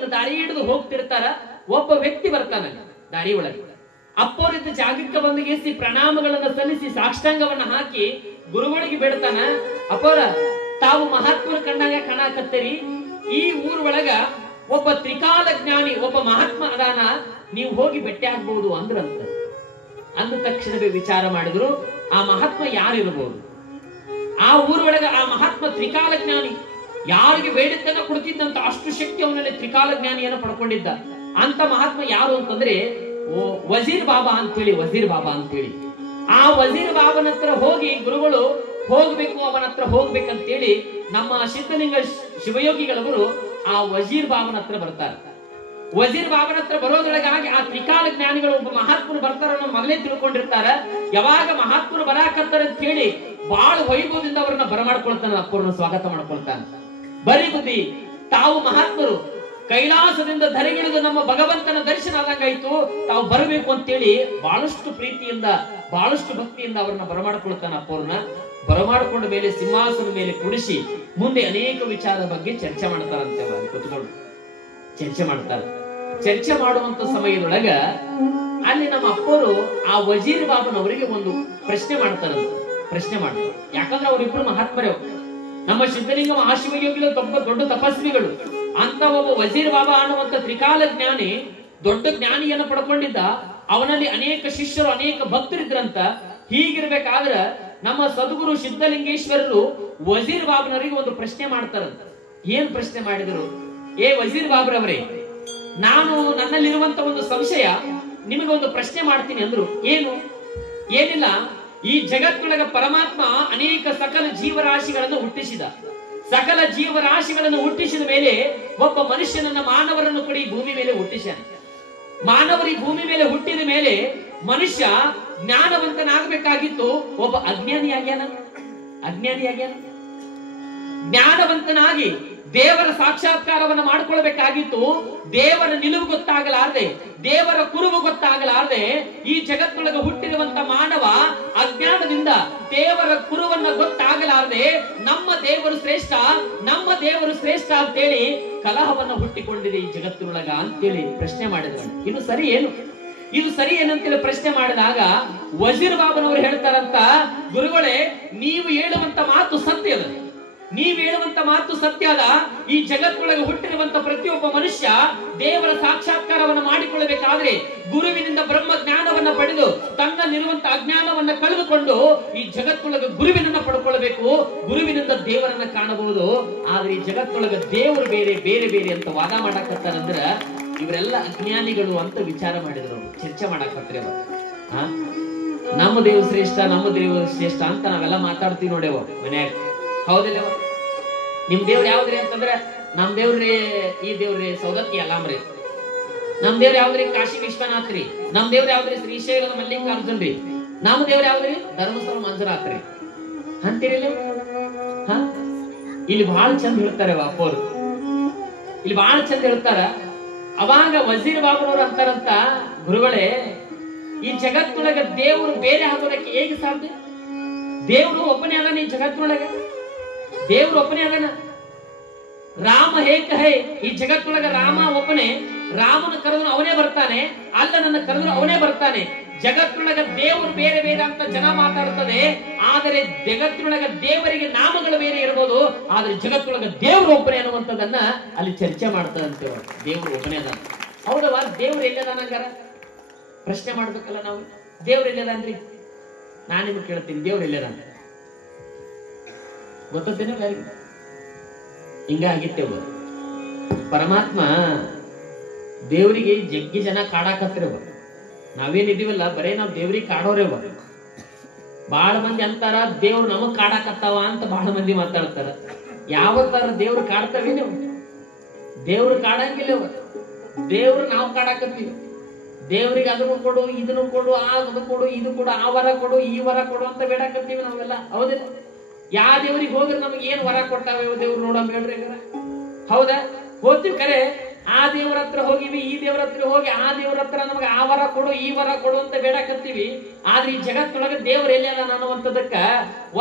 ಇನ್ನು ದಾರಿ ಹಿಡಿದು ಹೋಗ್ತಿರ್ತಾರ. ಒಬ್ಬ ವ್ಯಕ್ತಿ ಬರ್ತಾನ ದಾರಿ ಒಳಗೆ. ಅಪ್ಪೋರಿದ್ದ ಜಾಗಕ್ಕೆ ಬಂದು ಪ್ರಣಾಮಗಳನ್ನ ಸಲ್ಲಿಸಿ ಸಾಷ್ಟಾಂಗವನ್ನ ಹಾಕಿ ಗುರುಗಳಿಗೆ ಬೇಡ್ತಾನ, ಅಪ್ಪೋರ ತಾವು ಮಹಾತ್ಮರ ಕಣ್ಣಾಗ ಕಾಣಕತ್ತೀರಿ, ಈ ಊರ್ ಒಳಗ ಒಬ್ಬ ತ್ರಿಕಾಲ ಜ್ಞಾನಿ ಒಬ್ಬ ಮಹಾತ್ಮ ಅದಾನ, ನೀವು ಹೋಗಿ ಭೇಟಿ ಆಗ್ಬಹುದು ಅಂದ್ರಂತ. ಅಂದ ತಕ್ಷಣವೇ ವಿಚಾರ ಮಾಡಿದ್ರು, ಆ ಮಹಾತ್ಮ ಯಾರಿರಬಹುದು? ಆ ಊರೊಳಗ ಆ ಮಹಾತ್ಮ ತ್ರಿಕಾಲ ಜ್ಞಾನಿ, ಯಾರಿಗೆ ಬೇಡಿದ್ದನ್ನ ಕೊಡ್ತಿದ್ದಂತ ಅಷ್ಟು ಶಕ್ತಿ ಅವನಲ್ಲಿ ತ್ರಿಕಾಲ ಜ್ಞಾನಿಯನ್ನ ಪಡ್ಕೊಂಡಿದ್ದ. ಅಂತ ಮಹಾತ್ಮ ಯಾರು ಅಂತಂದ್ರೆ ವಜೀರ್ ಬಾಬಾ ಅಂತೇಳಿ, ವಜೀರ್ ಬಾಬಾ ಅಂತೇಳಿ. ಆ ವಜೀರ್ ಬಾಬನ ಹತ್ರ ಹೋಗಿ ಗುರುಗಳು ಹೋಗ್ಬೇಕು, ಅವನ ಹತ್ರ ಹೋಗ್ಬೇಕಂತೇಳಿ ನಮ್ಮ ಸಿದ್ಧಲಿಂಗ ಶಿವಯೋಗಿಗಳವರು ಆ ವಜೀರ್ ಬಾಬನ ಹತ್ರ ಬರ್ತಾರೆ. ವಜೀರ್ ಬಾಬನ ಹತ್ರ ಬರೋದ್ರೊಳಗಾಗಿ ಆ ತ್ರಿಕಾಲ ಜ್ಞಾನಿಗಳು ಒಬ್ಬ ಮಹಾತ್ಮರು ಬರ್ತಾರ ಅನ್ನೋ ಮೊದಲೇ ತಿಳ್ಕೊಂಡಿರ್ತಾರ. ಯಾವಾಗ ಮಹಾತ್ಮರು ಬರಾಕತ್ತಾರ ಅಂತ ಹೇಳಿ ಬಹಳ ವೈಭವದಿಂದ ಅವ್ರನ್ನ ಬರಮಾಡ್ಕೊಳ್ತಾನ, ಅಪ್ಪರನ್ನ ಸ್ವಾಗತ ಮಾಡ್ಕೊಳ್ತಾನ. ಬರೀ ಬುದ್ಧಿ, ತಾವು ಮಹಾತ್ಮರು ಕೈಲಾಸದಿಂದ ಧರೆಗಿಳಿದು ನಮ್ಮ ಭಗವಂತನ ದರ್ಶನ ಆದಂಗಾಯ್ತು, ತಾವು ಬರಬೇಕು ಅಂತೇಳಿ ಬಹಳಷ್ಟು ಪ್ರೀತಿಯಿಂದ ಬಹಳಷ್ಟು ಭಕ್ತಿಯಿಂದ ಅವ್ರನ್ನ ಬರಮಾಡ್ಕೊಳ್ತಾನ. ಅಪ್ಪವ್ರನ್ನ ಬರಮಾಡ್ಕೊಂಡ ಮೇಲೆ ಸಿಂಹಾಸನ ಮೇಲೆ ಕುಡಿಸಿ ಮುಂದೆ ಅನೇಕ ವಿಚಾರದ ಬಗ್ಗೆ ಚರ್ಚೆ ಮಾಡ್ತಾರಂತೆ. ಕುತ್ಕೊಂಡು ಚರ್ಚೆ ಮಾಡ್ತಾರೆ. ಚರ್ಚೆ ಮಾಡುವಂತ ಸಮಯದೊಳಗ ಅಲ್ಲಿ ನಮ್ಮ ಅಪ್ಪರು ಆ ವಜೀರ್ ಬಾಬನವರಿಗೆ ಒಂದು ಪ್ರಶ್ನೆ ಮಾಡ್ತಾರಂತೆ. ಪ್ರಶ್ನೆ ಮಾಡ್ತಾರೆ, ಯಾಕಂದ್ರೆ ಅವರಿಬ್ರು ಮಹಾತ್ಮರೇ. ನಮ್ಮ ಸಿದ್ಧಲಿಂಗ ಮಹಾಶಿವಯೋಗಿಗಳು ದೊಡ್ಡ ತಪಸ್ವಿಗಳು. ಅಂತ ಒಬ್ಬ ವಜೀರ್ ಬಾಬಾ ಅನ್ನುವಂತ ತ್ರಿಕಾಲ ಜ್ಞಾನಿ ದೊಡ್ಡ ಜ್ಞಾನಿಯನ್ನು ಪಡ್ಕೊಂಡಿದ್ದ. ಅವನಲ್ಲಿ ಅನೇಕ ಶಿಷ್ಯರು ಅನೇಕ ಭಕ್ತರಿದ್ರಂತ. ಹೀಗಿರ್ಬೇಕಾದ್ರ ನಮ್ಮ ಸದ್ಗುರು ಸಿದ್ಧಲಿಂಗೇಶ್ವರರು ವಜೀರ್ ಬಾಬನವರಿಗೆ ಒಂದು ಪ್ರಶ್ನೆ ಮಾಡ್ತಾರಂತ. ಏನ್ ಪ್ರಶ್ನೆ ಮಾಡಿದ್ರು? ಏ ವಜೀರ್ ಬಾಬ್ರವರೇ, ನಾನು ನನ್ನಲ್ಲಿರುವಂತ ಒಂದು ಸಂಶಯ ನಿಮಗೆ ಒಂದು ಪ್ರಶ್ನೆ ಮಾಡ್ತೀನಿ ಅಂದ್ರು. ಏನು? ಏನಿಲ್ಲ, ಈ ಜಗತ್ತೊಳಗ ಪರಮಾತ್ಮ ಅನೇಕ ಸಕಲ ಜೀವರಾಶಿಗಳನ್ನು ಹುಟ್ಟಿಸಿದ. ಸಕಲ ಜೀವರಾಶಿಗಳನ್ನು ಹುಟ್ಟಿಸಿದ ಮೇಲೆ ಒಬ್ಬ ಮನುಷ್ಯನನ್ನ, ಮಾನವರನ್ನು ಕೂಡ ಈ ಭೂಮಿ ಮೇಲೆ ಹುಟ್ಟಿಸ್ಯಾನ. ಮಾನವರು ಈ ಭೂಮಿ ಮೇಲೆ ಹುಟ್ಟಿದ ಮೇಲೆ ಮನುಷ್ಯ ಜ್ಞಾನವಂತನಾಗಬೇಕಾಗಿತ್ತು, ಒಬ್ಬ ಅಜ್ಞಾನಿಯಾಗ್ಯಾನ. ಜ್ಞಾನವಂತನಾಗಿ ದೇವರ ಸಾಕ್ಷಾತ್ಕಾರವನ್ನು ಮಾಡ್ಕೊಳ್ಬೇಕಾಗಿತ್ತು. ದೇವರ ನಿಲುವು ಗೊತ್ತಾಗಲಾರದೆ, ದೇವರ ಕುರುಬು ಗೊತ್ತಾಗಲಾರದೆ ಈ ಜಗತ್ತೊಳಗ ಹುಟ್ಟಿರುವಂತ ಮಾನವ ಅಜ್ಞಾನದಿಂದ ದೇವರ ಕುರುವನ್ನ ಗೊತ್ತಾಗಲಾರದೆ ನಮ್ಮ ದೇವರು ಶ್ರೇಷ್ಠ, ನಮ್ಮ ದೇವರು ಶ್ರೇಷ್ಠ ಅಂತೇಳಿ ಕಲಹವನ್ನ ಹುಟ್ಟಿಕೊಂಡಿದೆ ಈ ಜಗತ್ತಿನೊಳಗ ಅಂತೇಳಿ ಪ್ರಶ್ನೆ ಮಾಡಿದ್ರು. ಇದು ಸರಿ ಏನು? ಇದು ಸರಿ ಏನಂತೇಳಿ ಪ್ರಶ್ನೆ ಮಾಡಿದಾಗ ವಜೀರ್ ಬಾಬನವರು ಹೇಳ್ತಾರಂತ, ಗುರುಗಳೇ ನೀವು ಹೇಳುವಂತ ಮಾತು ಸತ್ಯ ಅದ. ನೀವು ಹೇಳುವಂತ ಮಾತು ಸತ್ಯ ಅದ. ಈ ಜಗತ್ತೊಳಗೆ ಹುಟ್ಟಿರುವಂತ ಪ್ರತಿಯೊಬ್ಬ ಮನುಷ್ಯ ದೇವರ ಸಾಕ್ಷಾತ್ಕಾರವನ್ನು ಮಾಡಿಕೊಳ್ಳಬೇಕಾದ್ರೆ ಗುರುವಿನಿಂದ ಬ್ರಹ್ಮ ಜ್ಞಾನವನ್ನ ಪಡೆದು ತನ್ನಲ್ಲಿರುವಂತ ಅಜ್ಞಾನವನ್ನ ಕಳೆದುಕೊಂಡು ಈ ಜಗತ್ತೊಳಗೆ ಗುರುವಿನನ್ನ ಪಡ್ಕೊಳ್ಬೇಕು. ಗುರುವಿನಿಂದ ದೇವರನ್ನ ಕಾಣಬಹುದು. ಆದ್ರೆ ಈ ಜಗತ್ತೊಳಗ ದೇವರು ಬೇರೆ ಬೇರೆ ಬೇರೆ ಅಂತ ವಾದ ಮಾಡಕತ್ತಾರಂದ್ರ ಇವರೆಲ್ಲ ಅಜ್ಞಾನಿಗಳು ಅಂತ ವಿಚಾರ ಮಾಡಿದ್ರು. ಚರ್ಚೆ ಮಾಡಕತ್ರಿ ಅವ. ನಮ್ಮ ದೇವ್ರ ಶ್ರೇಷ್ಠ, ನಮ್ಮ ದೇವರು ಶ್ರೇಷ್ಠ ಅಂತ ನಾವೆಲ್ಲ ಮಾತಾಡ್ತೀವಿ ನೋಡ್ಯವ ಮನ್ಯಾಗ. ಹೌದಿಲ್ಲವ? ನಿಮ್ ದೇವ್ರ ಯಾವ್ದ್ರಿ ಅಂತಂದ್ರೆ, ನಮ್ ದೇವ್ರಿ ಈ ದೇವ್ರಿ ಸೌದತ್ತಿ ಅಲ್ಲಾಮ್ರಿ. ನಮ್ ದೇವ್ರ ಯಾವ್ದ್ರಿ ಕಾಶಿ ವಿಶ್ವನಾಥ್ ರೀ. ನಮ್ ದೇವ್ರ ಯಾವ್ದ್ರಿ ಶ್ರೀಶೈಲದ ಮಲ್ಲಿಕಾರ್ಜುನ್ ರೀ. ನಮ್ ದೇವ್ರ ಯಾವ್ದ್ರಿ ಧರ್ಮಸ್ಥಳ ಮಂಜುನಾಥ್ ರೀ ಅಂತೀರಿಲ್ಲ? ಇಲ್ಲಿ ಬಹಳ ಚಂದ ಹೇಳ್ತಾರೆ ಅಪ್ಪೋರು, ಇಲ್ಲಿ ಬಹಳ ಚಂದ ಹೇಳ್ತಾರ. ಅವಾಗ ವಜೀರ್ ಬಾಬನವರು ಅಂತಾರಂತ, ಗುರುಗಳೇ ಈ ಜಗತ್ತೊಳಗ ದೇವರು ಬೇರೆ ಆಗೋದಕ್ಕೆ ಹೇಗೆ ಸಾಧ್ಯ? ದೇವರು ಒಬ್ಬನೇ ಅದಾನ ಈ ಜಗತ್ತಿನೊಳಗ. ದೇವರು ಒಬ್ಬನೇ ಅದಾನ. ರಾಮ ಹೇಕ ಹೇ, ಈ ಜಗತ್ತೊಳಗ ರಾಮ ಒಬ್ಬನೇ. ರಾಮನ ಕರೆದ್ರು ಅವನೇ ಬರ್ತಾನೆ, ಅಲ್ಲನನ್ನ ಕರೆದ್ರು ಅವನೇ ಬರ್ತಾನೆ. ಜಗತ್ತಿನೊಳಗ ದೇವರು ಬೇರೆ ಬೇರೆ ಅಂತ ಜನ ಮಾತಾಡ್ತದೆ. ಆದರೆ ಜಗತ್ತಿನೊಳಗ ದೇವರಿಗೆ ನಾಮಗಳು ಬೇರೆ ಇರಬಹುದು, ಆದ್ರೆ ಜಗತ್ತೊಳಗ ದೇವರು ಒಬ್ಬನೇ ಅನ್ನುವಂಥದ್ದನ್ನ ಅಲ್ಲಿ ಚರ್ಚೆ ಮಾಡ್ತದಂತೆ. ದೇವರು ಒಬ್ಬನೇ ಅದಾನ. ಹೌದವ? ದೇವ್ರು ಎಲ್ಲದಾನಂಗಾರ ಪ್ರಶ್ನೆ ಮಾಡ್ಬೇಕಲ್ಲ ನಾವು. ದೇವ್ರು ಎಲ್ಲದಾನ್ರಿ? ನಾನು ನಿಮ್ಗೆ ಕೇಳ್ತೀನಿ, ದೇವ್ರು ಎಲ್ಲದಾನ ಗೊತ್ತೇನ? ಹಿಂಗಾಗಿತ್ತೇವ. ಪರಮಾತ್ಮ ದೇವರಿಗೆ ಜಗ್ಗಿ ಜನ ಕಾಡಾಕತ್ತಿರವ. ನಾವೇನಿದೀವಲ್ಲ ಬರೇ ನಾವ್ ದೇವ್ರಿಗೆ ಕಾಡೋರೇವ. ಬಹಳ ಮಂದಿ ಅಂತಾರ ದೇವ್ರು ನಮಗ್ ಕಾಡಾಕತ್ತಾವ ಅಂತ ಬಹಳ ಮಂದಿ ಮಾತಾಡ್ತಾರ. ಯಾವತ್ತಾರ ದೇವ್ರು ಕಾಡ್ತವೆ? ನೀವು ದೇವ್ರು ಕಾಡಂಗಿಲ್ಲವ. ದೇವ್ರು ನಾವು ಕಾಡಾಕತ್ತೀವಿ. ದೇವ್ರಿಗೆ ಅದನ್ನು ಕೊಡು, ಇದನ್ನು ಕೊಡು, ಅದು ಕೊಡು, ಇದು ಕೊಡು, ಆ ವರ ಕೊಡು, ಈ ವರ ಕೊಡು ಅಂತ ಬೇಡಾಕತ್ತೀವಿ ನಾವೆಲ್ಲ. ಹೌದಿಲ್ಲ? ಯಾವ ದೇವ್ರಿಗೆ ಹೋದ್ರೆ ನಮ್ಗೆ ಏನ್ ವರ ಕೊಟ್ಟಾವೆ ದೇವ್ರು ನೋಡಮ್ ಹೇಳ್ರಿ. ಹೌದಾ? ಹೋಗ್ತೀವಿ ಕರೆ. ಆ ದೇವ್ರ ಹತ್ರ ಹೋಗಿವಿ, ಈ ದೇವ್ರ ಹತ್ರ ಹೋಗಿ ಆ ದೇವ್ರ ಹತ್ರ ನಮ್ಗೆ ಆ ವರ ಕೊಡು, ಈ ವರ ಕೊಡು ಅಂತ ಬೇಡಾಕತ್ತೀವಿ. ಆದ್ರೆ ಈ ಜಗತ್ತೊಳಗ ದೇವ್ರ ಎಲ್ಲಿ ಅದ ಅನ್ನುವಂಥದಕ್ಕ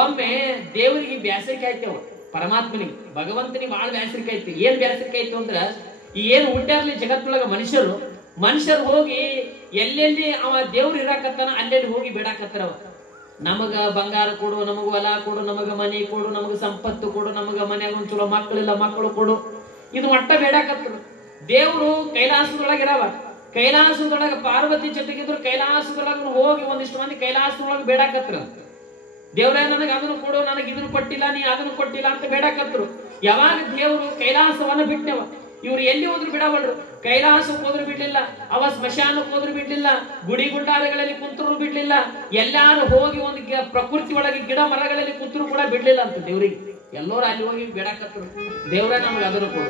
ಒಮ್ಮೆ ದೇವರಿಗೆ ಬ್ಯಾಸರಿಕೆ ಆಯ್ತೇವ. ಪರಮಾತ್ಮನಿಗೆ ಭಗವಂತನಿಗೆ ಬಹಳ ಬ್ಯಾಸರಿಕೆ ಆಯ್ತು. ಏನ್ ಬ್ಯಾಸರಿಕೆ ಆಯ್ತು ಅಂದ್ರ, ಈ ಏನು ಹುಟ್ಟ್ಯಾರ್ಲಿ ಜಗತ್ತೊಳಗ ಮನುಷ್ಯರು ಹೋಗಿ ಎಲ್ಲೆಲ್ಲಿ ಅವ ದೇವ್ರು ಇರಾಕತ್ತಾನ ಅಲ್ಲೆಲ್ಲಿ ಹೋಗಿ ಬಿಡಾಕತ್ತಾರ. ನಮಗ ಬಂಗಾರ ಕೊಡು, ನಮಗ ಹೊಲ ಕೊಡು, ನಮಗ ಮನೆ ಕೊಡು, ನಮಗ ಸಂಪತ್ತು ಕೊಡು, ನಮಗ ಮನ್ಯಾಗ ಒಂದ್ ಚಲೋ ಮಕ್ಕಳಿಲ್ಲ ಮಕ್ಕಳು ಕೊಡು, ಇದು ಮಟ್ಟ ಬೇಡಾಕತ್ತರು. ದೇವ್ರು ಕೈಲಾಸದೊಳಗಿರವ, ಕೈಲಾಸದೊಳಗ ಪಾರ್ವತಿ ಜೊತೆಗಿದ್ರು ಕೈಲಾಸದೊಳಗ ಹೋಗಿ ಒಂದಿಷ್ಟು ಮಂದಿ ಕೈಲಾಸದೊಳಗ ಬೇಡಾಕತ್ರ. ದೇವ್ರೇ ನನಗೆ ಅದನ್ನು ಕೊಡು, ನನಗೆ ಇದನ್ನು ಕೊಟ್ಟಿಲ್ಲ, ನೀ ಅದನ್ನು ಕೊಟ್ಟಿಲ್ಲ ಅಂತ ಬೇಡಾಕತ್ರು. ಯಾವಾಗ ದೇವ್ರು ಕೈಲಾಸವನ್ನ ಬಿಟ್ಟವ, ಇವ್ರು ಎಲ್ಲಿ ಹೋದ್ರು ಬಿಡವಲ್ರು. ಕೈಲಾಸಕ್ಕೆ ಹೋದ್ರು ಬಿಡ್ಲಿಲ್ಲ, ಅವ ಸ್ಮಶಾನಕ್ಕೆ ಹೋದ್ರು ಬಿಡ್ಲಿಲ್ಲ, ಗುಡಿ ಗುಂಡಾರಗಳಲ್ಲಿ ಕುಂತರು ಬಿಡ್ಲಿಲ್ಲ, ಎಲ್ಲಾರು ಹೋಗಿ ಒಂದು ಪ್ರಕೃತಿ ಒಳಗೆ ಗಿಡ ಮರಗಳಲ್ಲಿ ಕುಂತರು ಕೂಡ ಬಿಡ್ಲಿಲ್ಲ ಅಂತ ದೇವ್ರಿಗೆ. ಎಲ್ಲರೂ ಅಲ್ಲಿ ಹೋಗಿ ಬೇಡಾಕತ್ರು. ದೇವ್ರೇ ನಮ್ಗೆ ಅದನ್ನು ಕೊಡು,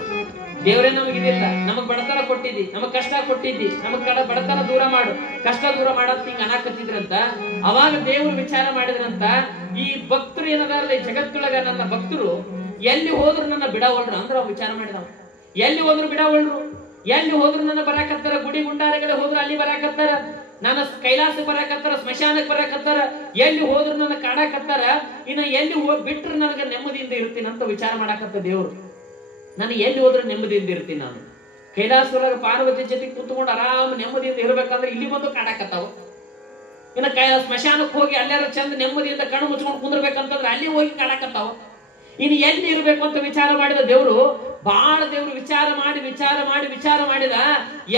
ದೇವ್ರೇ ನಮಗಿದಿಲ್ಲ, ನಮಗ್ ಬಡತನ ಕೊಟ್ಟಿದ್ದಿ, ನಮಗ್ ಕಷ್ಟ ಕೊಟ್ಟಿದ್ದಿ, ನಮಗ್ ಬಡತನ ದೂರ ಮಾಡು, ಕಷ್ಟ ದೂರ ಮಾಡಂತ ಹಿಂಗ ಅನಾಕತ್ತಿದ್ರಂತ. ಅವಾಗ ದೇವ್ರು ವಿಚಾರ ಮಾಡಿದ್ರಂತ, ಈ ಭಕ್ತರು ಏನದಾರಲ್ಲ ಈ ಜಗತ್ತೊಳಗ ನನ್ನ ಭಕ್ತರು ಎಲ್ಲಿ ಹೋದ್ರು ನನ್ನ ಬಿಡವಲ್ರು ಅಂದ್ರ ವಿಚಾರ ಮಾಡಿದವ. ಎಲ್ಲಿ ಹೋದ್ರು ಬಿಡವಲ್ರು, ಎಲ್ಲಿ ಹೋದ್ರು ನನ್ನ ಬರಾಕತ್ತಾರ, ಗುಡಿ ಗುಂಡಾರಗಳ ಹೋದ್ರು ಅಲ್ಲಿ ಬರಾಕತ್ತಾರ, ನನ್ನ ಕೈಲಾಸಕ್ಕೆ ಬರಾಕತ್ತಾರ, ಸ್ಮಶಾನಕ್ಕೆ ಬರಾಕತ್ತಾರ, ಎಲ್ಲಿ ಹೋದ್ರು ನನ್ನ ಕಾಡಾಕತ್ತಾರ, ಇನ್ನ ಎಲ್ಲಿ ಬಿಟ್ರೆ ನನಗೆ ನೆಮ್ಮದಿಯಿಂದ ಇರ್ತೀನಿ ಅಂತ ವಿಚಾರ ಮಾಡಾಕತ್ತ ದೇವ್ರು. ನಾನು ಎಲ್ಲಿ ಹೋದ್ರೆ ನೆಮ್ಮದಿಯಿಂದ ಇರ್ತೀನಿ, ನಾನು ಕೈಲಾಸದೊಳಗ ಪಾರ್ವತಿ ಜೊತೆ ಕುತ್ಕೊಂಡು ಆರಾಮ್ ನೆಮ್ಮದಿಯಿಂದ ಇರ್ಬೇಕಂದ್ರೆ ಇಲ್ಲಿ ಬಂದು ಕಾಡಾಕತ್ತಾವ. ಇನ್ನ ಸ್ಮಶಾನಕ್ಕೆ ಹೋಗಿ ಅಲ್ಲಾರ ಚಂದ ನೆಮ್ಮದಿಯಿಂದ ಕಣ್ಣು ಮುಚ್ಕೊಂಡು ಕುಂದ್ರಬೇಕಂತಂದ್ರೆ ಅಲ್ಲಿ ಹೋಗಿ ಕಾಡಾಕತ್ತಾವ. ಇನ್ನು ಎಲ್ಲಿ ಇರ್ಬೇಕು ಅಂತ ವಿಚಾರ ಮಾಡಿದ ದೇವ್ರು, ಬಹಳ ದೇವ್ರು ವಿಚಾರ ಮಾಡಿದ.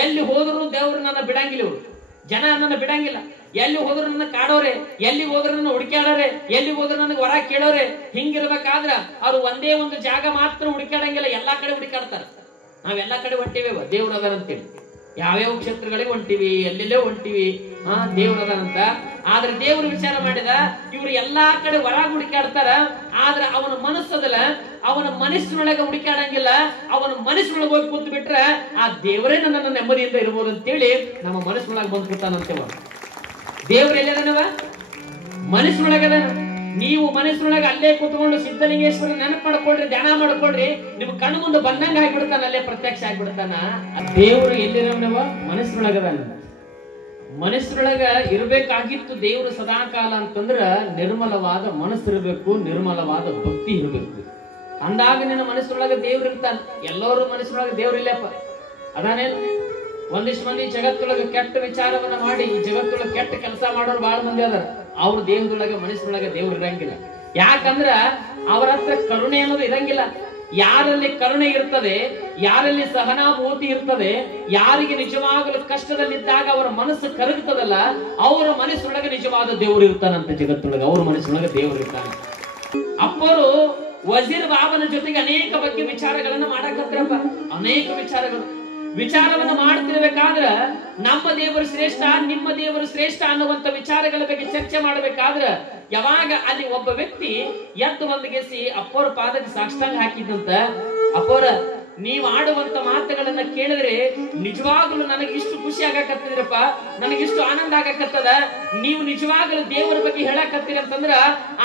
ಎಲ್ಲಿ ಹೋದ್ರು ದೇವ್ರು ನನ್ನ ಬಿಡಂಗಿಲ್ಲ, ಇವ್ರು ಜನ ನನ್ನ ಬಿಡಂಗಿಲ್ಲ. ಎಲ್ಲಿ ಹೋದ್ರು ನನ್ನ ಕಾಡೋರೆ, ಎಲ್ಲಿ ಹೋದ್ರು ನನ್ನ ಹುಡುಕ್ಯಾಡೋರೆ, ಎಲ್ಲಿ ಹೋದ್ರು ನನಗೆ ವರ ಕೇಳೋರೆ. ಹಿಂಗಿರ್ಬೇಕಾದ್ರ ಅವ್ರು ಒಂದೇ ಒಂದು ಜಾಗ ಮಾತ್ರ ಹುಡುಕ್ಯಾಡಂಗಿಲ್ಲ, ಎಲ್ಲಾ ಕಡೆ ಹುಡುಕಾಡ್ತಾರ. ನಾವೆಲ್ಲಾ ಕಡೆ ಹೊಂಟಿವೇವ ದೇವ್ರ ಅದಾರಂತೇಳಿ, ಯಾವ್ಯಾವ ಕ್ಷೇತ್ರಗಳಿಗೆ ಹೊಂಟಿವಿ, ಎಲ್ಲೆಲ್ಲೇ ಹೊಂಟಿವಿ, ದೇವ್ರ ಅದಾರಂತ. ಆದ್ರೆ ದೇವ್ರು ವಿಚಾರ ಮಾಡಿದ, ಇವ್ರು ಎಲ್ಲಾ ಕಡೆ ವರ ಹುಡುಕಾಡ್ತಾರ, ಆದ್ರೆ ಅವನ ಮನಸ್ಸದಲ್ಲ, ಅವನ ಮನಸ್ಸಿನೊಳಗೆ ಹುಡುಕಾಡಂಗಿಲ್ಲ. ಅವನ ಮನಸ್ಸಿನೊಳಗೆ ಹೋಗಿ ಕೂತು ಬಿಟ್ರೆ ಆ ದೇವರೇ ನನ್ನ ನೆಮ್ಮದಿಯಿಂದ ಇರ್ಬೋದು ಅಂತೇಳಿ ನಮ್ಮ ಮನಸ್ಸಿನೊಳಗೆ ಬಂದು ಕೂತಾನಂತೇವ. ದೇವ್ರ ಎಲ್ಲದನವ ಮನಸ್ಸಿನೊಳಗದ. ನೀವು ಮನಸ್ಸಿನೊಳಗೆ ಅಲ್ಲೇ ಕೂತ್ಕೊಂಡು ಸಿದ್ಧಲಿಂಗೇಶ್ವರ ನೆನಪು ಮಾಡ್ಕೊಳ್ರಿ, ಧ್ಯಾನ ಮಾಡ್ಕೊಳ್ರಿ, ನಿಮ್ ಕಣ್ಣು ಮುಂದೆ ಬಂದಂಗ ಆಗ್ಬಿಡ್ತಾನ, ಅಲ್ಲೇ ಪ್ರತ್ಯಕ್ಷ ಆಗ್ಬಿಡ್ತಾನ. ದೇವ್ರು ಎಲ್ಲಿರವನವ ಮನಸ್ಸಿನೊಳಗದ. ಮನಸ್ಸಿನೊಳಗ ಇರ್ಬೇಕಾಗಿತ್ತು ದೇವ್ರು ಸದಾಕಾಲ ಅಂತಂದ್ರ ನಿರ್ಮಲವಾದ ಮನಸ್ಸಿರ್ಬೇಕು, ನಿರ್ಮಲವಾದ ಭಕ್ತಿ ಇರ್ಬೇಕು. ಅಂದಾಗ ನಿನ್ನ ಮನಸ್ಸಿನೊಳಗ ದೇವ್ರ ಇರ್ತಾನ. ಎಲ್ಲರೂ ಮನಸ್ಸಿನೊಳಗ ದೇವ್ರ ಇಲ್ಲಪ್ಪ ಅದಾನೇನು. ಒಂದಿಷ್ಟು ಮಂದಿ ಜಗತ್ತೊಳಗ ಕೆಟ್ಟ ವಿಚಾರವನ್ನ ಮಾಡಿ ಈ ಜಗತ್ತೊಳಗ ಕೆಟ್ಟ ಕೆಲಸ ಮಾಡೋರು ಬಹಳ ಮಂದಿ ಅದಾರ. ಅವ್ರ ದೇಹದೊಳಗ ಮನಸ್ಸಿನೊಳಗ ದೇವ್ರು ಇರಂಗಿಲ್ಲ. ಯಾಕಂದ್ರ ಅವರ ಹತ್ರ ಕರುಣೆ ಅನ್ನೋದು ಇರಂಗಿಲ್ಲ. ಯಾರಲ್ಲಿ ಕರುಣೆ ಇರ್ತದೆ, ಯಾರಲ್ಲಿ ಸಹನಾಭೂತಿ ಇರ್ತದೆ, ಯಾರಿಗೆ ನಿಜವಾಗಲೂ ಕಷ್ಟದಲ್ಲಿದ್ದಾಗ ಅವರ ಮನಸ್ಸು ಕರಗುತ್ತದಲ್ಲ, ಅವರ ಮನಸ್ಸಿನೊಳಗೆ ನಿಜವಾದ ದೇವರು ಇರ್ತಾನಂತ. ಜಗತ್ತೊಳಗೆ ಅವ್ರ ಮನಸ್ಸಿನೊಳಗೆ ದೇವರು ಇರ್ತಾನೆ. ಅಪ್ಪರು ವಜೀರ್ ಬಾಬನ ಜೊತೆಗೆ ಅನೇಕ ಬಗ್ಗೆ ವಿಚಾರಗಳನ್ನ ಮಾಡಕತ್ರಪ್ಪ. ಅನೇಕ ವಿಚಾರವನ್ನ ಮಾಡ್ತಿರ್ಬೇಕಾದ್ರ ನಮ್ಮ ದೇವರು ಶ್ರೇಷ್ಠ, ನಿಮ್ಮ ದೇವರು ಶ್ರೇಷ್ಠ ಅನ್ನುವಂತ ವಿಚಾರಗಳ ಬಗ್ಗೆ ಚರ್ಚೆ ಮಾಡಬೇಕಾದ್ರ ಯಾವಾಗ ಅಲ್ಲಿ ಒಬ್ಬ ವ್ಯಕ್ತಿ ಎದ್ದು ಬಂದ್ಗೆಸಿ ಅಪ್ಪರ ಪಾದಕ್ಕೆ ಸಾಷ್ಟಾಂಗ ಹಾಕಿದಂತ, ಅಪ್ಪರ ನೀವ್ ಆಡುವಂತ ಮಾತುಗಳನ್ನ ಕೇಳಿದ್ರೆ ನಿಜವಾಗ್ಲೂ ನನಗೆ ಇಷ್ಟು ಖುಷಿ ಆಗಾಕತ್ತಿದ್ರಪ್ಪ, ನನಗಿಷ್ಟು ಆನಂದ ಆಗಾಕತ್ತದ. ನೀವು ನಿಜವಾಗ್ಲೂ ದೇವರ ಬಗ್ಗೆ ಹೇಳಕತ್ತೀರ ಅಂತಂದ್ರ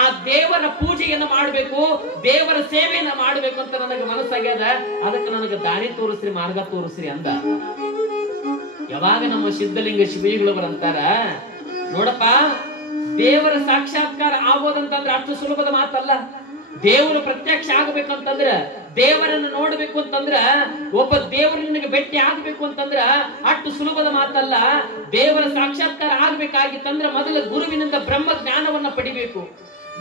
ಆ ದೇವರ ಪೂಜೆಯನ್ನ ಮಾಡ್ಬೇಕು, ದೇವರ ಸೇವೆಯನ್ನ ಮಾಡ್ಬೇಕು ಅಂತ ನನಗೆ ಮನಸ್ಸಾಗ್ಯದ. ಅದಕ್ಕೆ ನನಗೆ ದಾರಿ ತೋರಿಸ್ರಿ, ಮಾರ್ಗ ತೋರಿಸ್ರಿ ಅಂದ. ಯಾವಾಗ ನಮ್ಮ ಸಿದ್ಧಲಿಂಗ ಶಿವಯುಗಳವರಂತಾರ, ನೋಡಪ್ಪ ದೇವರ ಸಾಕ್ಷಾತ್ಕಾರ ಆಗೋದಂತಂದ್ರೆ ಅಷ್ಟು ಸುಲಭದ ಮಾತಲ್ಲ. ದೇವರು ಪ್ರತ್ಯಕ್ಷ ಆಗ್ಬೇಕಂತಂದ್ರ, ದೇವರನ್ನು ನೋಡ್ಬೇಕು ಅಂತಂದ್ರ, ಒಬ್ಬ ದೇವರು ನಿನಗೆ ಭೇಟಿ ಆಗ್ಬೇಕು ಅಂತಂದ್ರ ಅಷ್ಟು ಸುಲಭದ ಮಾತಲ್ಲ. ದೇವರ ಸಾಕ್ಷಾತ್ಕಾರ ಆಗ್ಬೇಕಾಗಿತ್ತಂದ್ರ ಮೊದಲು ಗುರುವಿನಿಂದ ಬ್ರಹ್ಮ ಜ್ಞಾನವನ್ನ ಪಡಿಬೇಕು,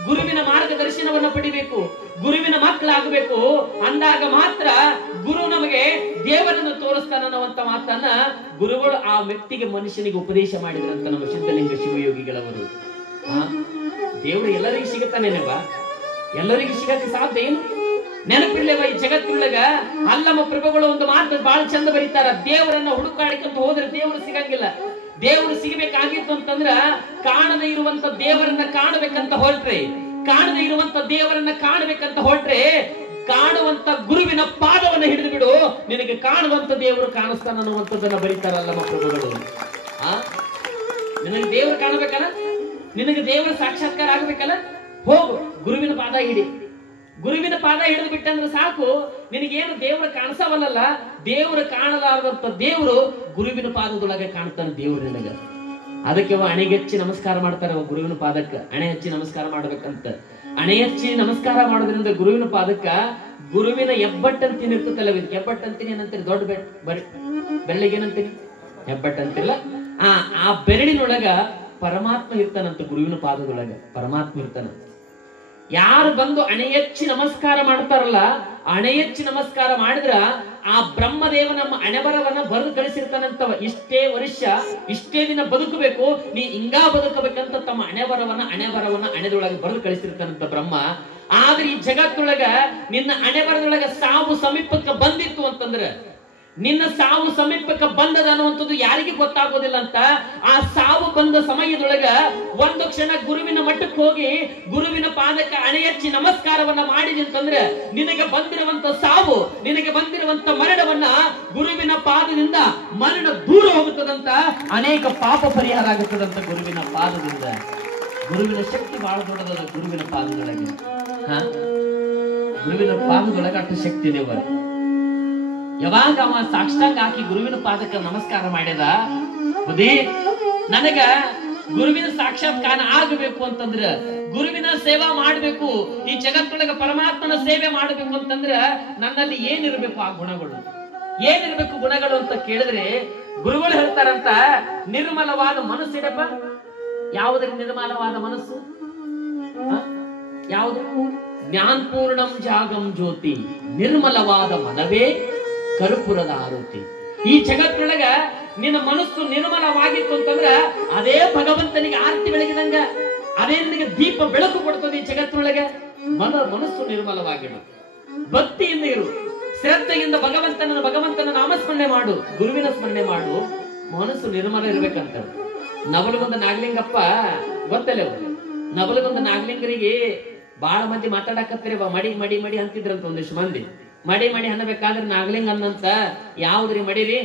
ಗುರುವಿನ ಮಾರ್ಗದರ್ಶನವನ್ನ ಪಡಿಬೇಕು, ಗುರುವಿನ ಮಕ್ಕಳಾಗಬೇಕು. ಅಂದಾಗ ಮಾತ್ರ ಗುರು ನಮಗೆ ದೇವರನ್ನು ತೋರಿಸ್ತಾನನ್ನುವಂತ ಮಾತನ್ನ ಗುರುಗಳು ಆ ವ್ಯಕ್ತಿಗೆ ಮನುಷ್ಯನಿಗೆ ಉಪದೇಶ ಮಾಡಿದ್ರಂತ ನಮ್ಮ ಸಿದ್ಧಲಿಂಗ ಶಿವಯೋಗಿಗಳವರು. ದೇವರು ಎಲ್ಲರಿಗೂ ಸಿಗುತ್ತಾನೇನವ? ಎಲ್ಲರಿಗೂ ಸಿಗಕ್ಕೆ ಸಾಧ್ಯ ಏನು? ನೆನಪಿರ್ಲೇವ ಈ ಜಗತ್ತಿನೊಳಗ ಅಲ್ಲಮ್ಮ ಪ್ರಭುಗಳು ಒಂದು ಮಾತು ಬಹಳ ಚಂದ ಬರೀತಾರ, ದೇವರನ್ನ ಹುಡುಕಾಡಿಕಂತ ಹೋದ್ರೆ ದೇವರು ಸಿಗಂಗಿಲ್ಲ. ದೇವರು ಸಿಗಬೇಕಾಗಿತ್ತು ಅಂತಂದ್ರ ಕಾಣದೇ ಇರುವಂತ ದೇವರನ್ನ ಕಾಣಬೇಕಂತ ಹೊರಟ್ರೆ, ಕಾಣದೇ ಇರುವಂತ ದೇವರನ್ನ ಕಾಣಬೇಕಂತ ಹೊರಟ್ರೆ ಕಾಣುವಂತ ಗುರುವಿನ ಪಾದವನ್ನ ಹಿಡಿದು ಬಿಡು, ನಿನಗೆ ಕಾಣುವಂತ ದೇವರು ಕಾಣಿಸ್ತಾನ ಅನ್ನುವಂಥದ್ದನ್ನ ಬರೀತಾರಲ್ಲಮ್ಮ ಪ್ರಭುಗಳು. ನಿನಗೆ ದೇವರು ಕಾಣಬೇಕಲ್ಲ, ನಿನಗೆ ದೇವರ ಸಾಕ್ಷಾತ್ಕಾರ ಆಗ್ಬೇಕಲ್ಲ, ಹೋಗು ಗುರುವಿನ ಪಾದ ಹಿಡಿ. ಗುರುವಿನ ಪಾದ ಹಿಡಿದು ಬಿಟ್ಟಂದ್ರೆ ಸಾಕು, ನಿನಗೇನು ದೇವರು ಕಾಣಿಸವಲ್ಲ, ದೇವರು ಕಾಣಲಾರದಂತ ದೇವರು ಗುರುವಿನ ಪಾದದೊಳಗೆ ಕಾಣ್ತಾನೆ ದೇವರು ನಿನಗ. ಅದಕ್ಕೆ ಅಣೆಗೆಚ್ಚಿ ನಮಸ್ಕಾರ ಮಾಡ್ತಾರೆ ಗುರುವಿನ ಪಾದಕ್ಕೆ, ಅಣೆ ಹಚ್ಚಿ ನಮಸ್ಕಾರ ಮಾಡ್ಬೇಕಂತ. ಹಣೆ ಹಚ್ಚಿ ನಮಸ್ಕಾರ ಮಾಡೋದ್ರಿಂದ ಗುರುವಿನ ಪಾದಕ್ಕ ಗುರುವಿನ ಹೆಬ್ಬಟ್ಟಂತೀನಿ ಇರ್ತದಲ್ಲ, ಹೆಬ್ಬಟ್ಟಂತೀನಿ ಏನಂತೀರಿ? ದೊಡ್ಡ ಬೆರಳಿಗೆ ಏನಂತೀನಿ? ಹೆಬ್ಬಟ್ಟಂತಿಲ್ಲ. ಆ ಬೆರಳಿನೊಳಗ ಪರಮಾತ್ಮ ಇರ್ತಾನಂತ. ಗುರುವಿನ ಪಾದದೊಳಗ ಪರಮಾತ್ಮ ಇರ್ತಾನ. ಯಾರು ಬಂದು ಹಣೆ ಹಚ್ಚಿ ನಮಸ್ಕಾರ ಮಾಡ್ತಾರಲ್ಲ, ಹಣೆ ಹಚ್ಚಿ ನಮಸ್ಕಾರ ಮಾಡಿದ್ರ ಆ ಬ್ರಹ್ಮದೇವ ನಮ್ಮ ಹಣೆಬರವನ್ನ ಬರೆದು ಕಳಿಸಿರ್ತಾನಂತವ. ಇಷ್ಟೇ ವರ್ಷ ಇಷ್ಟೇ ದಿನ ಬದುಕಬೇಕು, ನೀ ಹಿಂಗಾ ಬದುಕಬೇಕಂತ ತಮ್ಮ ಹಣೆಬರವನ್ನ ಹಣೆದೊಳಗೆ ಬರೆದು ಕಳಿಸಿರ್ತಾನಂತ ಬ್ರಹ್ಮ. ಆದ್ರೆ ಈ ಜಗತ್ತೊಳಗ ನಿನ್ನ ಹಣೆಬರದೊಳಗ ಸಾವು ಸಮೀಪಕ್ಕೆ ಬಂದಿತ್ತು ಅಂತಂದ್ರೆ, ನಿನ್ನ ಸಾವು ಸಮೀಪಕ್ಕೆ ಬಂದದ ಅನ್ನುವಂಥದ್ದು ಯಾರಿಗೆ ಗೊತ್ತಾಗೋದಿಲ್ಲ ಅಂತ. ಆ ಸಾವು ಬಂದ ಸಮಯದೊಳಗ ಒಂದು ಕ್ಷಣ ಗುರುವಿನ ಮಟ್ಟಕ್ಕೆ ಹೋಗಿ ಗುರುವಿನ ಪಾದಕ್ಕೆ ಹಣೆ ಹಚ್ಚಿ ನಮಸ್ಕಾರವನ್ನ ಮಾಡಿದೆ ಅಂತಂದ್ರೆ, ನಿನಗೆ ಬಂದಿರುವಂತ ಸಾವು, ನಿನಗೆ ಬಂದಿರುವಂತ ಮರಣವನ್ನ ಗುರುವಿನ ಪಾದದಿಂದ ಮರಣ ದೂರ ಹೋಗುತ್ತದಂತ. ಅನೇಕ ಪಾಪ ಪರಿಹಾರ ಆಗುತ್ತದಂತ ಗುರುವಿನ ಪಾದದಿಂದ. ಗುರುವಿನ ಶಕ್ತಿ ಬಹಳ ದೊಡ್ಡದ. ಗುರುವಿನ ಪಾದದೊಳಗೆ ಗುರುವಿನ ಪಾದದೊಳಗೆ ಅಷ್ಟು ಶಕ್ತಿ ಇದೆ. ಯಾವಾಗ ಅವ ಸಾಷ್ಟಾಂಗ ಹಾಕಿ ಗುರುವಿನ ಪಾದಕ್ಕೆ ನಮಸ್ಕಾರ ಮಾಡಿದ, ಬುದ್ಧಿ ನನಗ ಗುರುವಿನ ಸಾಕ್ಷಾತ್ಕಾರ ಆಗಬೇಕು ಅಂತಂದ್ರ, ಗುರುವಿನ ಸೇವಾ ಮಾಡಬೇಕು, ಈ ಜಗತ್ತೊಳಗ ಪರಮಾತ್ಮನ ಸೇವೆ ಮಾಡಬೇಕು ಅಂತಂದ್ರ ನನ್ನಲ್ಲಿ ಏನಿರ್ಬೇಕು? ಆ ಗುಣಗಳು ಏನಿರ್ಬೇಕು? ಗುಣಗಳು ಅಂತ ಕೇಳಿದ್ರೆ ಗುರುಗಳು ಹೇಳ್ತಾರಂತ, ನಿರ್ಮಲವಾದ ಮನಸ್ಸಿಡಪ್ಪ. ಯಾವುದ್ರ ನಿರ್ಮಲವಾದ ಮನಸ್ಸು? ಯಾವುದು? ಜ್ಞಾನಪೂರ್ಣಂ ಜಾಗಂ ಜ್ಯೋತಿ, ನಿರ್ಮಲವಾದ ಮನವೇ ಕರ್ಪೂರದ ಆರತಿ. ಈ ಜಗತ್ತೊಳಗ ನಿನ್ನ ಮನಸ್ಸು ನಿರ್ಮಲವಾಗಿತ್ತು ಅಂತಂದ್ರ ಅದೇ ಭಗವಂತನಿಗೆ ಆರತಿ ಬೆಳಗಿದಂಗ, ಅದೇ ನಿನಗೆ ದೀಪ ಬೆಳಕು ಕೊಡ್ತದೆ. ಈ ಜಗತ್ತೊಳಗ ಮನಸ್ಸು ನಿರ್ಮಲವಾಗಿರು, ಭಕ್ತಿಯಿಂದ ಇರು, ಶ್ರದ್ಧೆಯಿಂದ ಭಗವಂತನ ನಾಮಸ್ಮರಣೆ ಮಾಡು, ಗುರುವಿನ ಸ್ಮರಣೆ ಮಾಡು. ಮನಸ್ಸು ನಿರ್ಮಲ ಇರ್ಬೇಕಂತ. ನವಲಗೊಂದ ನಾಗಲಿಂಗಪ್ಪ ಗೊತ್ತಲ್ಲ, ನವಲಗೊಂದ ನಾಗಲಿಂಗರಿಗೆ ಬಹಳ ಮಂದಿ ಮಾತಾಡಕತ್ತಿರ ಮಡಿ ಮಡಿ ಮಡಿ ಅಂತಿದ್ರಂತ. ಒಂದಿಷ್ಟು ಮಂದಿ ಮಡಿ ಮಡಿ ಅನ್ನಬೇಕಾದ್ರೆ ನಾಗಲಿಂಗ ಅನ್ನಂತ, ಯಾವ್ದ್ರಿ ಮಡಿರಿ?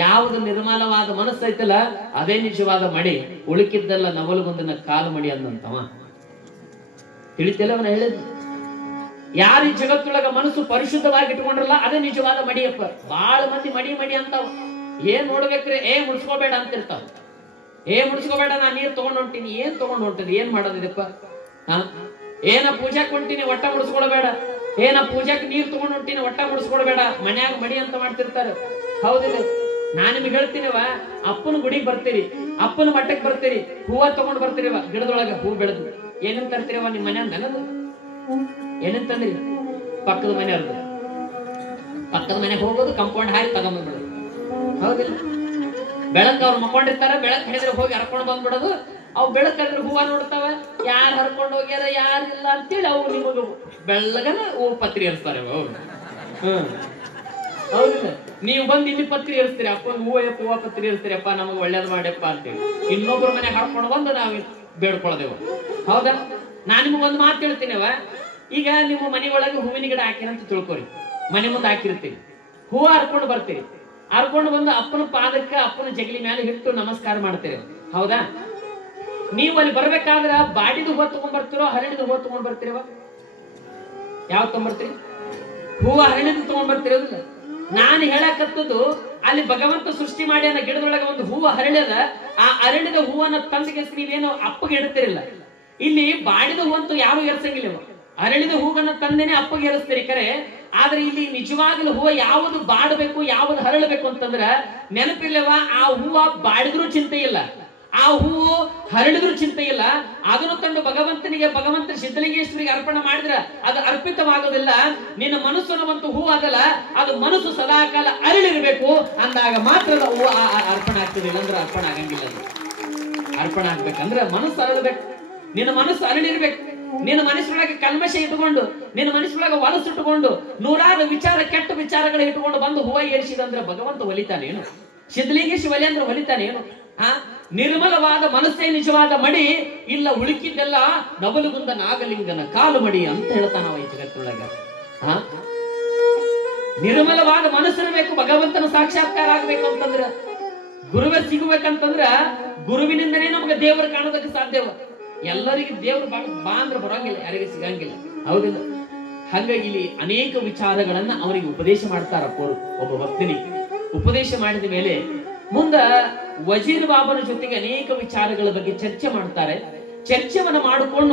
ಯಾವ್ದು ನಿರ್ಮಲವಾದ ಮನಸ್ಸು ಐತಲ್ಲ ಅದೇ ನಿಜವಾದ ಮಡಿ, ಉಳುಕಿದ್ದಲ್ಲ ನವಲಗೊಂದನ ಕಾಲು ಮಡಿ ಅಂದಂತವ. ತಿಳಿತಿಲ್ಲ ಅವನ ಹೇಳಿದ್? ಯಾರು ಈ ಜಗತ್ತೊಳಗ ಮನಸ್ಸು ಪರಿಶುದ್ಧವಾಗಿ ಇಟ್ಕೊಂಡ್ರಲ್ಲ ಅದೇ ನಿಜವಾದ ಮಡಿಯಪ್ಪ. ಬಹಳ ಮಂದಿ ಮಡಿ ಮಡಿ ಅಂತಾವ. ಏನ್ ನೋಡ್ಬೇಕ್ರಿ? ಮುಡ್ಸ್ಕೋಬೇಡ ಅಂತಿರ್ತಾವ. ಮುಡ್ಸ್ಕೋಬೇಡ, ನಾ ನೀರ್ ತಗೊಂಡ್ ಹೊಂಟೀನಿ. ಏನ್ ತಗೊಂಡ್ ಹೊಂಟಿನಿ? ಏನ್ ಮಾಡೋದಿದಪ್ಪ? ಏನ ಪೂಜಾಕ್ ಹೊಂಟೀನಿ, ಒಟ್ಟ ಮುಡ್ಸ್ಕೊಳ್ಬೇಡ. ಏನ ಪೂಜಾಕ್ ನೀರ್ ತಗೊಂಡ್ ಹೊಂಟೀನಿ, ಒಟ್ಟ ಮುಡ್ಸ್ಕೊಳ್ಬೇಡ. ಮನ್ಯಾಗ ಮಡಿ ಅಂತ ಮಾಡ್ತಿರ್ತಾರ. ಹೌದಿಲ್ಲ? ನಾನ್ ನಿಮ್ಗೆ ಹೇಳ್ತೀನಿವ, ಅಪ್ಪನ ಗುಡಿಗೆ ಬರ್ತೀರಿ, ಅಪ್ಪನ ಮಟ್ಟಕ್ಕೆ ಬರ್ತೀರಿ, ಹೂವ ತಗೊಂಡ್ ಬರ್ತೀರಿವ, ಗಿಡದೊಳಗ ಹೂ ಬೆಳೆದು ಏನಂತ ತರ್ತೀರವ? ನಿಮ್ ಮನ್ಯಾಗ ನನದು ಏನಂತಂದ್ರಿ? ಪಕ್ಕದ ಮನೆಯವ್ರದ್ದು. ಪಕ್ಕದ ಮನೆಗೆ ಹೋಗೋದು, ಕಂಪೌಂಡ್ ಹಾಕಿ ತಗೊಂಡ್ಬಿಡೋದು. ಹೌದಿಲ್ಲ? ಬೆಳಕ್ ಅವ್ರು ಮಕ್ಕೊಂಡಿರ್ತಾರ, ಬೆಳಕ್ ಹಿಡಿದ್ರೆ ಹೋಗಿ ಹರ್ಕೊಂಡ್ ಬಂದ್ಬಿಡೋದು. ಅವ್ ಬೆಳಕಂದ್ರೆ ಹೂವ ನೋಡ್ತಾವ, ಯಾರು ಹರ್ಕೊಂಡು ಹೋಗ್ಯಾರ ಯಾರಿಲ್ಲ ಅಂತೇಳಿ ಅವು ನಿಮಗ ಬೆಳ್ಳಗನ ಹೂ ಪತ್ರಿ ಏರಿಸ್ತಾರೆ. ಹೌದಿಲ್ಲ? ನೀವು ಬಂದು ಇಲ್ಲಿ ಪತ್ರಿ ಏರಿಸ್ತೀರಿ, ಅಪ್ಪನ ಹೂವ ಪತ್ರಿ ಏರಿಸ್ತೀರಿ, ಅಪ್ಪ ನಮಗ್ ಒಳ್ಳೇದ್ ಮಾಡ್ಯಪ್ಪ ಅಂತೇಳಿ. ಇನ್ನೊಬ್ರ ಮನೆ ಹಾಕೊಂಡು ಬಂದು ನಾವ್ ಬೇಡ್ಕೊಳ್ದೇವು. ಹೌದಾ? ನಾನ್ ನಿಮಗೊಂದು ಮಾತು ಹೇಳ್ತೀನಿವ. ಈಗ ನಿಮ್ಮ ಮನೆ ಒಳಗೆ ಹೂವಿನ ಗಿಡ ಹಾಕಿರಂತ ತಿಳ್ಕೊರಿ. ಮನೆ ಮುಂದೆ ಹಾಕಿರ್ತೀರಿ, ಹೂವ ಹರ್ಕೊಂಡು ಬರ್ತೀರಿ. ಹರ್ಕೊಂಡು ಬಂದು ಅಪ್ಪನ ಪಾದಕ್ಕೆ ಅಪ್ಪನ ಜಗಲಿ ಮೇಲೆ ಇಟ್ಟು ನಮಸ್ಕಾರ ಮಾಡ್ತೀರಿ. ಹೌದಾ? ನೀವು ಅಲ್ಲಿ ಬರ್ಬೇಕಾದ್ರ ಬಾಡಿದ ಹೂವ ತಗೊಂಡ್ ಬರ್ತಿರೋ, ಹರಳಿದ ಹೂವ ತಗೊಂಡ್ ಬರ್ತಿರವ? ಯಾವ ತಗೊಂಡ್ಬರ್ತೀರಿ? ಹೂವ ಹರಳಿದ ತಗೊಂಡ್ ಬರ್ತಿರೋದಿಲ್ಲ. ನಾನು ಹೇಳಕತ್ತದು, ಅಲ್ಲಿ ಭಗವಂತ ಸೃಷ್ಟಿ ಮಾಡಿ ಅನ್ನೋ ಗಿಡದೊಳಗೆ ಒಂದು ಹೂವ ಹರಳ್ಯದ. ಆ ಅರಳಿದ ಹೂವನ್ನ ತಂದಿಗೆ ನೀವೇನು ಅಪ್ಪಗೆ ಇಡ್ತಿರಿಲ್ಲ. ಇಲ್ಲಿ ಬಾಡಿದ ಹೂವಂತೂ ಯಾರು ಏರ್ಸಂಗಿಲ್ಲ. ಅರಳಿದ ಹೂವನ್ನ ತಂದೇನೆ ಅಪ್ಪಗೆ ಏರಿಸ್ತೀರಿ ಕರೆ. ಆದ್ರೆ ಇಲ್ಲಿ ನಿಜವಾಗಲೂ ಹೂವ ಯಾವುದು ಬಾಡಬೇಕು, ಯಾವುದು ಹರಳಬೇಕು ಅಂತಂದ್ರ ನೆನಪಿಲ್ಲವ. ಆ ಹೂವ ಬಾಡಿದ್ರೂ ಚಿಂತೆ ಇಲ್ಲ, ಆ ಹೂವು ಹರಳಿದ್ರೂ ಚಿಂತೆ ಇಲ್ಲ. ಅದನ್ನು ತಂದು ಭಗವಂತ ಸಿದ್ಧಲಿಂಗೇಶ್ವರಿಗೆ ಅರ್ಪಣೆ ಮಾಡಿದ್ರ ಅದು ಅರ್ಪಿತವಾಗೋದಿಲ್ಲ. ನಿನ್ನ ಮನಸ್ಸನ್ನುವಂತ ಹೂ ಆಗಲ್ಲ, ಅದು ಮನಸ್ಸು ಸದಾಕಾಲ ಅರಳಿರ್ಬೇಕು. ಅಂದಾಗ ಮಾತ್ರ ಹೂವು ಅರ್ಪಣೆ ಆಗ್ತದಿಲ್ಲ, ಅಂದ್ರೆ ಅರ್ಪಣೆ ಆಗಂಗಿಲ್ಲ. ಅರ್ಪಣೆ ಆಗ್ಬೇಕಂದ್ರೆ ಮನಸ್ಸು ಅರಳಬೇಕು. ನಿನ್ನ ಮನಸ್ಸು ಅರಳಿರ್ಬೇಕು. ನಿನ್ನ ಮನಸ್ಸೊಳಗೆ ಕಲ್ಮಶ ಇಟ್ಟುಕೊಂಡು, ನಿನ್ನ ಮನಸ್ಸೊಳಗೆ ಹೊಲಸಿಟ್ಟುಕೊಂಡು, ನೂರಾರು ವಿಚಾರ ಕೆಟ್ಟ ವಿಚಾರಗಳು ಇಟ್ಟುಕೊಂಡು ಬಂದು ಹೂವ ಏರಿಸಿದಂದ್ರೆ ಭಗವಂತ ಹೊಲಿತಾನೇನು? ಸಿದ್ಧಲಿಂಗೇಶ್ವರ ಒಲಿ ಅಂದ್ರೆ ಹೊಲಿತಾನೇನು? ನಿರ್ಮಲವಾದ ಮನಸ್ಸೇ ನಿಜವಾದ ಮಡಿ, ಇಲ್ಲ ಉಳುಕಿದ್ದೆಲ್ಲ ನವಲುಗುಂದ ನಾಗಲಿಂಗನ ಕಾಲು ಮಡಿ ಅಂತ ಹೇಳ್ತಾನವ ಈ ಜಗತ್ತೊಳಗ. ನಿರ್ಮಲವಾದ ಮನಸ್ಸಿರಬೇಕು. ಭಗವಂತನ ಸಾಕ್ಷಾತ್ಕಾರ ಆಗ್ಬೇಕು ಅಂತಂದ್ರ, ಗುರುವೇ ಸಿಗಬೇಕಂತಂದ್ರ ಗುರುವಿನಿಂದನೇ ನಮಗೆ ದೇವರು ಕಾಣೋದಕ್ಕೆ ಸಾಧ್ಯವ. ಎಲ್ಲರಿಗೂ ದೇವರು ಬಾ ಅಂದ್ರೆ ಬರೋಂಗಿಲ್ಲ, ಯಾರಿಗೆ ಸಿಗಂಗಿಲ್ಲ. ಹೌದಿಲ್ಲ? ಹಾಗಾಗಿ ಇಲ್ಲಿ ಅನೇಕ ವಿಚಾರಗಳನ್ನ ಅವರಿಗೆ ಉಪದೇಶ ಮಾಡ್ತಾರಪ್ಪ. ಒಬ್ಬ ಭಕ್ತನಿಗೆ ಉಪದೇಶ ಮಾಡಿದ ಮೇಲೆ ಮುಂದ ವಜೀರ್ ಬಾಬನ ಜೊತೆಗೆ ಅನೇಕ ವಿಚಾರಗಳ ಬಗ್ಗೆ ಚರ್ಚೆ ಮಾಡ್ತಾರೆ. ಚರ್ಚೆವನ್ನ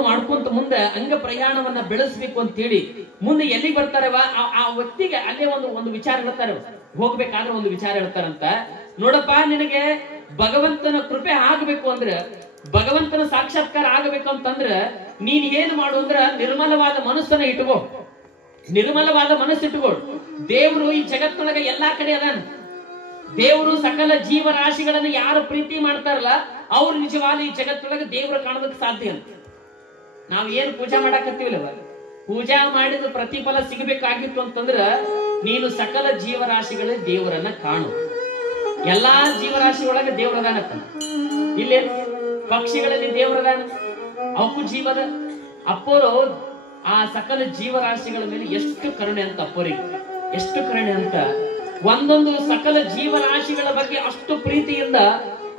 ಮಾಡ್ಕೊಂತ ಮುಂದೆ ಅಂಗ ಪ್ರಯಾಣವನ್ನ ಬೆಳೆಸ್ಬೇಕು ಅಂತ ಹೇಳಿ ಮುಂದೆ ಎಲ್ಲಿಗೆ ಬರ್ತಾರವ ಆ ವ್ಯಕ್ತಿಗೆ ಅಲ್ಲೇ ಒಂದು ವಿಚಾರ ಹೇಳ್ತಾರೆ. ಹೋಗ್ಬೇಕಾದ್ರೆ ಒಂದು ವಿಚಾರ ಹೇಳ್ತಾರಂತ, ನೋಡಪ್ಪ ನಿನಗೆ ಭಗವಂತನ ಕೃಪೆ ಆಗ್ಬೇಕು ಅಂದ್ರೆ, ಭಗವಂತನ ಸಾಕ್ಷಾತ್ಕಾರ ಆಗಬೇಕು ಅಂತಂದ್ರ ನೀನ್ ಏನ್ ಮಾಡು ಅಂದ್ರ ನಿರ್ಮಲವಾದ ಮನಸ್ಸನ್ನ ಇಟ್ಕೋ, ನಿರ್ಮಲವಾದ ಮನಸ್ಸು ಇಟ್ಕೋ. ದೇವರು ಈ ಜಗತ್ತೊಳಗ ಎಲ್ಲಾ ಕಡೆ ಅದಾನ. ದೇವರು ಸಕಲ ಜೀವರಾಶಿಗಳನ್ನ ಯಾರು ಪ್ರೀತಿ ಮಾಡ್ತಾರಲ್ಲ ಅವ್ರು ನಿಜವಾದ ಈ ಜಗತ್ತೊಳಗೆ ದೇವ್ರ ಕಾಣೋದಕ್ಕೆ ಸಾಧ್ಯ ಅಂತ. ನಾವ್ ಏನ್ ಪೂಜಾ ಮಾಡಾಕತ್ತೀವಲ್ಲವ, ಪೂಜಾ ಮಾಡಿದ ಪ್ರತಿಫಲ ಸಿಗಬೇಕಾಗಿತ್ತು ಅಂತಂದ್ರ ನೀನು ಸಕಲ ಜೀವರಾಶಿಗಳ ದೇವರನ್ನ ಕಾಣು. ಎಲ್ಲಾ ಜೀವರಾಶಿಯೊಳಗೆ ದೇವರದಾನತ್ತ. ಇಲ್ಲೇ ಪಕ್ಷಿಗಳಲ್ಲಿ ದೇವರದಾನ, ಅವಕ್ಕೂ ಜೀವದ. ಅಪ್ಪೋರು ಆ ಸಕಲ ಜೀವರಾಶಿಗಳ ಮೇಲೆ ಎಷ್ಟು ಕರುಣೆ ಅಂತ, ಅಪ್ಪೋರಿಗೆ ಎಷ್ಟು ಕರುಣೆ ಅಂತ. ಒಂದೊಂದು ಸಕಲ ಜೀವರಾಶಿಗಳ ಬಗ್ಗೆ ಅಷ್ಟು ಪ್ರೀತಿಯಿಂದ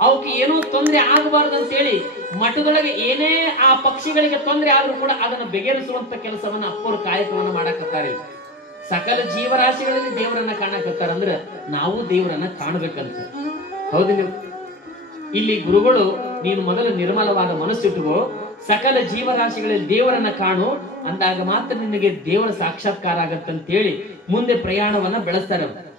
ಅವಕ್ಕೆ ಏನೋ ತೊಂದರೆ ಆಗಬಾರದು ಅಂತೇಳಿ ಮಠದೊಳಗೆ ಏನೇ ಆ ಪಕ್ಷಿಗಳಿಗೆ ತೊಂದರೆ ಆದ್ರೂ ಕೂಡ ಅದನ್ನ ಬಗೆಹರಿಸುವಂತ ಕೆಲಸವನ್ನ ಅಪ್ಪರು ಕಾಯಕವನ್ನ ಮಾಡಾಕತ್ತಾರೆ. ಸಕಲ ಜೀವರಾಶಿಗಳಲ್ಲಿ ದೇವರನ್ನ ಕಾಣಕತ್ತಾರ ಅಂದ್ರೆ ನಾವು ದೇವರನ್ನ ಕಾಣಬೇಕಂತ. ಹೌದಿಲ್ಲ? ಇಲ್ಲಿ ಗುರುಗಳು ನೀನು ಮೊದಲು ನಿರ್ಮಲವಾದ ಮನಸ್ಸಿಟ್ಟುಕೋ, ಸಕಲ ಜೀವರಾಶಿಗಳಲ್ಲಿ ದೇವರನ್ನ ಕಾಣು, ಅಂದಾಗ ಮಾತ್ರ ನಿನಗೆ ದೇವರ ಸಾಕ್ಷಾತ್ಕಾರ ಆಗತ್ತಂತ ಹೇಳಿ ಮುಂದೆ ಪ್ರಯಾಣವನ್ನ ಬೆಳೆಸ್ತಾರೆ.